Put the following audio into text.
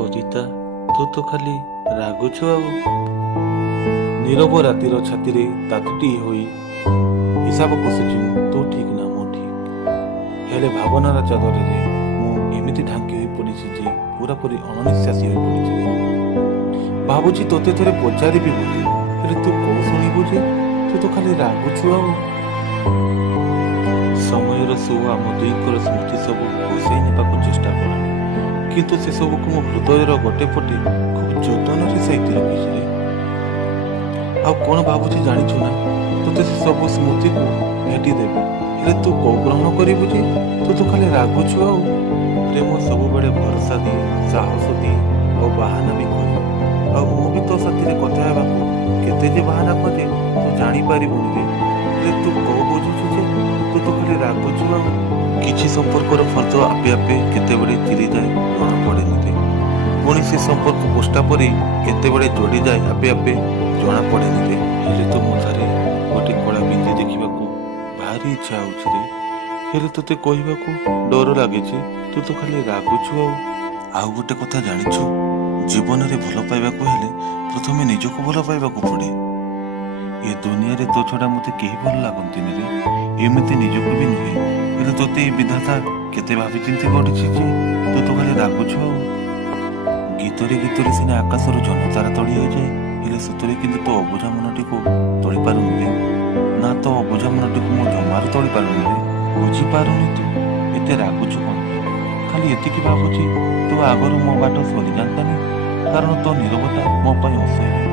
କବିତା ତୁ ତ ଖାଲି ରାଗୁଛୁ ଆଉ। ନୀରବ ରାତିର ଛାତିରେ ତାତୁଟିଏ ହୋଇ ହିସାବ କଷୁଛି ମୁଁ, ତୁ ଠିକ ନା ମୁଁ ଠିକ। ହେଲେ ଭାବନାର ଚାଦରରେ ମୁଁ ଏମିତି ଢାଙ୍କି ହୋଇ ପଡ଼ିଛି ଯେ ପୁରାପୁରି ଅଣନିଶ୍ୱାସୀ ହୋଇ ପଡ଼ିଛି ରେ। ଭାବୁଛି ତୋତେ ଥରେ ପଚାରିବି ବୋଲି, ହେଲେ ତୁ କୋଉ ଶୁଣିବୁ ଯେ, ତୁ ତ ଖାଲି ରାଗୁଛୁ ଆଉ। ସମୟର ସୁଅ ଆମ ଦୁଇଙ୍କର ସ୍ମୃତି ସବୁ ବସେଇ ନେବାକୁ ଚେଷ୍ଟା କଲାଣି, କିନ୍ତୁ ସେସବୁକୁ ମୋ ହୃଦୟର ଗୋଟେ ପଟେ ଖୁବ୍ ଯତ୍ନରେ ସାଇତି ରଖିଛି ରେ। ଆଉ କ'ଣ ଭାବୁଛି ଜାଣିଛୁ ନା, ତୋତେ ସେ ସବୁ ସ୍ମୃତିକୁ ଭେଟି ଦେବି, ହେଲେ ତୁ କୋଉ ଗ୍ରହଣ କରିବୁ ଯେ, ତୁ ତ ଖାଲି ରାଗୁଛୁ ଆଉ। ପ୍ରେମ ସବୁବେଳେ ଭରସା ଦିଏ, ସାହସ ଦିଏ ଆଉ ବାହାନା ବି କରେ। ଆଉ ମୁଁ ବି ତୋ ସାଥିରେ କଥା ହେବାକୁ କେତେ ଯେ ବାହାନା କରେ ତୁ ଜାଣିପାରିବୁନି ରେ। ହେଲେ ତୁ କୋଉ ବୁଝୁଛୁ ଯେ, ତୁ ତ ଖାଲି ରାଗୁଛୁ ଆଉ। କିଛି ସମ୍ପର୍କର ଫର୍ଦ୍ଦ ଆପେ ଆପେ କେତେବେଳେ ଚିରିଯାଏ ଜଣା ପଡ଼େନି ରେ। ପୁଣି ସେ ସମ୍ପର୍କ ପୋଷ୍ଟା ପରି କେତେବେଳେ ଯୋଡ଼ିଯାଏ ଆପେ ଆପେ ଜଣା ପଡ଼େନି ରେ। ହେଲେ ତ ମଥାରେ ଗୋଟେ କଳା ବିନ୍ଦି ଦେଖିବାକୁ ଭାରି ଇଚ୍ଛା ହେଉଛି ରେ। ହେଲେ ତୋତେ କହିବାକୁ ଡର ଲାଗିଛି, ତୁ ତ ଖାଲି ରାଗୁଛୁ ଆଉ। ଆଉ ଗୋଟେ କଥା ଜାଣିଛୁ, ଜୀବନରେ ଭଲ ପାଇବାକୁ ହେଲେ ପ୍ରଥମେ ନିଜକୁ ଭଲ ପାଇବାକୁ ପଡ଼େ। ଏ ଦୁନିଆରେ ତୋ ଛଡ଼ା ମୋତେ କେହି ଭଲ ଲାଗନ୍ତିନି ରେ, ଏମିତି ନିଜକୁ ବି ନୁହେଁ। ହେଲେ ତୋତେ ଏ ବିଧାତା କେତେ ଭାବିଚିନ୍ତି ଗଢ଼ିଛି ଯେ, ତୁ ତ ଖାଲି ରାଗୁଛୁ ଆଉ। ଗୀତରେ ଗୀତରେ ସିନା ଆକାଶରୁ ଜନତାରା ତଳି ହୋଇଯାଏ, ହେଲେ ସତରେ କିନ୍ତୁ ତୋ ଅବୁଝା ମନଟିକୁ ତୋଳି ପାରୁନି ରେ। ନା, ତୋ ଅବୁଝା ମନଟିକୁ ମୁଁ ଜମାରୁ ତୋଳି ପାରୁନି ରେ। ବୁଝିପାରୁନି ତୁ ଏତେ ରାଗୁଛୁ କ'ଣ ପାଇଁ? ଖାଲି ଏତିକି ଭାବୁଛି ତୋ ଆଗରୁ ମୋ ବାଟ ସରିଯାନ୍ତାନି, କାରଣ ତୋ ନୀରବତା ମୋ ପାଇଁ ଅସହ୍ୟ।